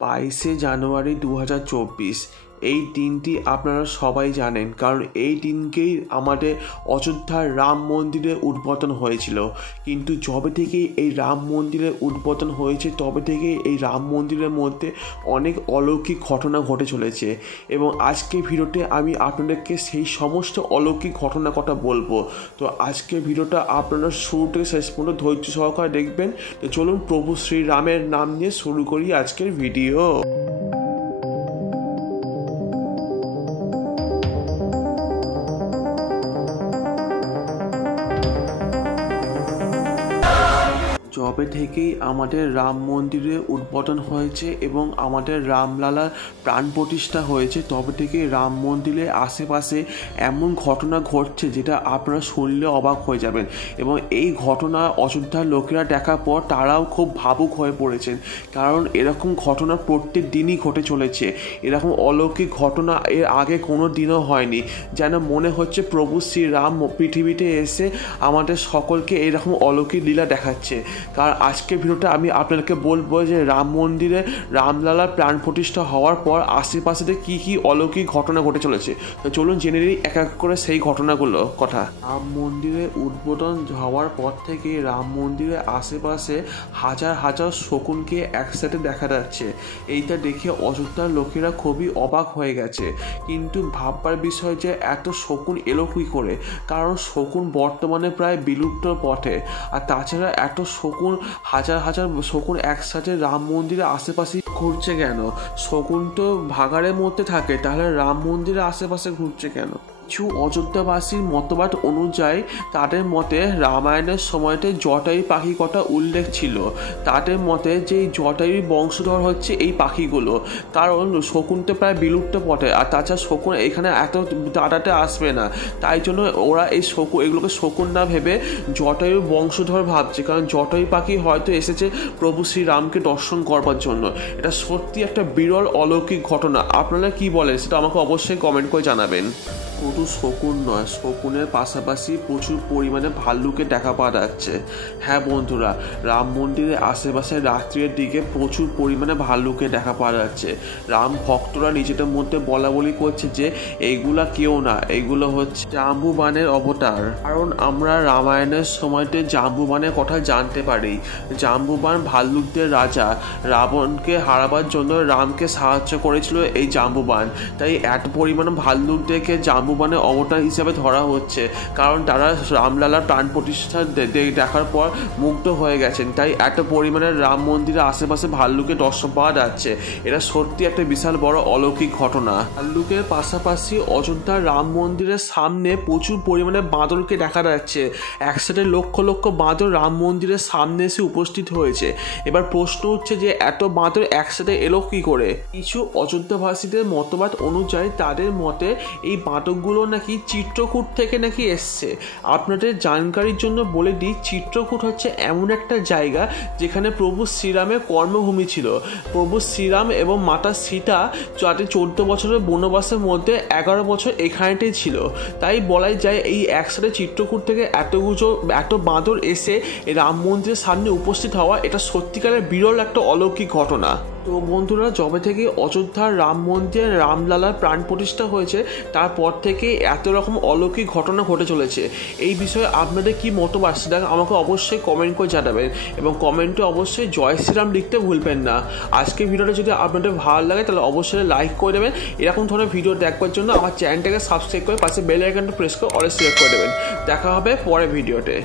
22শে জানুয়ারি 2024 এই দিনটি আপনারা সবাই জানেন, কারণ এই দিনকেই আমাদের অযোধ্যার রাম মন্দিরে উদ্বোধন হয়েছিল। কিন্তু যবে থেকেই এই রাম মন্দিরের উদ্বোধন হয়েছে তবে থেকেই এই রাম মন্দিরের মধ্যে অনেক অলৌকিক ঘটনা ঘটে চলেছে, এবং আজকের ভিডিওতে আমি আপনাদেরকে সেই সমস্ত অলৌকিক ঘটনার কথা বলবো। তো আজকের ভিডিওটা আপনারা শুরু থেকে শেষ পর্যন্ত ধৈর্য সহকারে দেখবেন। তো চলুন প্রভু শ্রীরামের নাম নিয়ে শুরু করি আজকের ভিডিও। যবে থেকেই আমাদের রাম মন্দিরে উদ্বোধন হয়েছে এবং আমাদের রামলালার প্রাণ প্রতিষ্ঠা হয়েছে তবে থেকেই রাম মন্দিরের আশেপাশে এমন ঘটনা ঘটছে যেটা আপনারা শুনলে অবাক হয়ে যাবেন, এবং এই ঘটনা অযোধ্যার লোকেরা দেখার পর তারাও খুব ভাবুক হয়ে পড়েছেন, কারণ এরকম ঘটনা প্রত্যেক দিনই ঘটে চলেছে। এরকম অলৌকিক ঘটনা এর আগে কোনো দিনও হয়নি, যেন মনে হচ্ছে প্রভু শ্রীরাম পৃথিবীতে এসে আমাদের সকলকে এরকম অলৌকিক লীলা দেখাচ্ছে। কারণ আজকের ভিডিওটা আমি আপনাদেরকে বলবো যে রাম মন্দিরে রামলালার প্রাণ প্রতিষ্ঠা হওয়ার পর আশেপাশে কী কী অলৌকিক ঘটনা ঘটে চলেছে। তো চলুন জেনে নিই এক এক করে সেই ঘটনাগুলো কথা। রাম মন্দিরে উদ্বোধন হওয়ার পর থেকে রাম মন্দিরের আশেপাশে হাজার হাজার শকুনকে একসাথে দেখা যাচ্ছে। এইটা দেখে অযোধ্যার লোকেরা খুবই অবাক হয়ে গেছে, কিন্তু ভাববার বিষয় যে এত শকুন এলো কী করে, কারণ শকুন বর্তমানে প্রায় বিলুপ্ত পথে। আর তাছাড়া এত শকুন, হাজার হাজার শকুন একসাথে রাম মন্দিরের আশেপাশে ঘুরছে কেন? শকুন তো ভাগাড়ের মধ্যে থাকে, তাহলে রাম মন্দিরের আশেপাশে ঘুরছে কেন? কিছু অযোধ্যাবাসীর মতবাদ অনুযায়ী তাদের মতে রামায়ণের সময়তে জটায়ু পাখি কটা উল্লেখ ছিল। তাদের মতে যে জটায়ু বংশধর হচ্ছে এই পাখিগুলো, কারণ শকুনটা প্রায় বিলুপ্ত পথে, আর তাছাড়া শকুন এখানে এত তাড়াতে আসবে না, তাই জন্য ওরা এই এগুলোকে শকুন না ভেবে জটায়ু বংশধর ভাবছে, কারণ জটায়ু পাখি হয়তো এসেছে প্রভু শ্রীরামকে দর্শন করবার জন্য। এটা সত্যি একটা বিরল অলৌকিক ঘটনা। আপনারা কি বলেন সেটা আমাকে অবশ্যই কমেন্ট করে জানাবেন। শুধু শকুন নয়, শকুনের পাশাপাশি প্রচুর পরিমাণে ভাল্লুকের দেখা পাওয়া যাচ্ছে। হ্যাঁ বন্ধুরা, রাম মন্দিরের আশেপাশে রাত্রির দিকে প্রচুর পরিমাণে ভাল্লুকের দেখা পাওয়া যাচ্ছে। রাম ভক্তরা নিজেদের মধ্যে বলা বলি করছে যে এইগুলা কেউ না, এইগুলো হচ্ছে জাম্বুবানের অবতার। কারণ আমরা রামায়ণের সময়তে জাম্বুবানের কথা জানতে পারি। জাম্বুবান ভাল্লুকদের রাজা, রাবণকে হারাবার জন্য রামকে সাহায্য করেছিল এই জাম্বুবান। তাই এত পরিমাণ ভাল্লুকদেরকে জাম্বুবানের অবতার হিসেবে ধরা হচ্ছে, কারণ তারা রামলালার প্রাণ প্রতিষ্ঠা দেখার পর মুগ্ধ হয়ে গেছেন। তাই এত পরিমাণে রাম মন্দিরের আশেপাশে ভাল্লুকের দর্শন পাওয়া যাচ্ছে। এটা সত্যি একটা বিশাল বড় অলৌকিক ঘটনা। ভাল্লুকের পাশাপাশি অযোধ্যার রাম মন্দিরের সামনে প্রচুর পরিমাণে বাঁদরকে দেখা যাচ্ছে। একসাথে লক্ষ লক্ষ বাঁদর রাম মন্দিরের সামনে এসে উপস্থিত হয়েছে। এবার প্রশ্ন উঠছে যে এত বাঁদর একসাথে এলো কি করে? কিছু অযোধ্যাবাসীদের মতবাদ অনুযায়ী তাদের মতে এই বাঁদরগুলো নাকি চিত্রকূট থেকে নাকি এসছে। আপনাদের জানকারির জন্য বলে দিই, চিত্রকূট হচ্ছে এমন একটা জায়গা যেখানে প্রভু শ্রীরামের কর্মভূমি ছিল। প্রভু শ্রীরাম এবং মাতা সীতা যাতে 14 বছরের বনবাসের মধ্যে 11 বছর এখানেতেই ছিল। তাই বলাই যায় এই একসাথে চিত্রকূট থেকে এত বাঁদর এসে রাম মন্দিরের সামনে উপস্থিত হওয়া এটা সত্যিকারের বিরল একটা অলৌকিক ঘটনা। তো বন্ধুরা, যবে থেকে অযোধ্যার রাম মন্দিরে রামলালার প্রাণ প্রতিষ্ঠা হয়েছে তারপর থেকে এত রকম অলৌকিক ঘটনা ঘটে চলেছে। এই বিষয়ে আপনাদের কি মতবাদ সেটা আমাকে অবশ্যই কমেন্ট করে জানাবেন, এবং কমেন্টে অবশ্যই জয় শ্রীরাম লিখতে ভুলবেন না। আজকের ভিডিওটা যদি আপনাদের ভালো লাগে তাহলে অবশ্যই লাইক করে দেবেন। এরকম ধরনের ভিডিও দেখবার জন্য আমার চ্যানেলটাকে সাবস্ক্রাইব করে পাশে বেল আইকনটা প্রেস করে অল সিলেক্ট করে দেবেন। দেখা হবে পরের ভিডিওতে।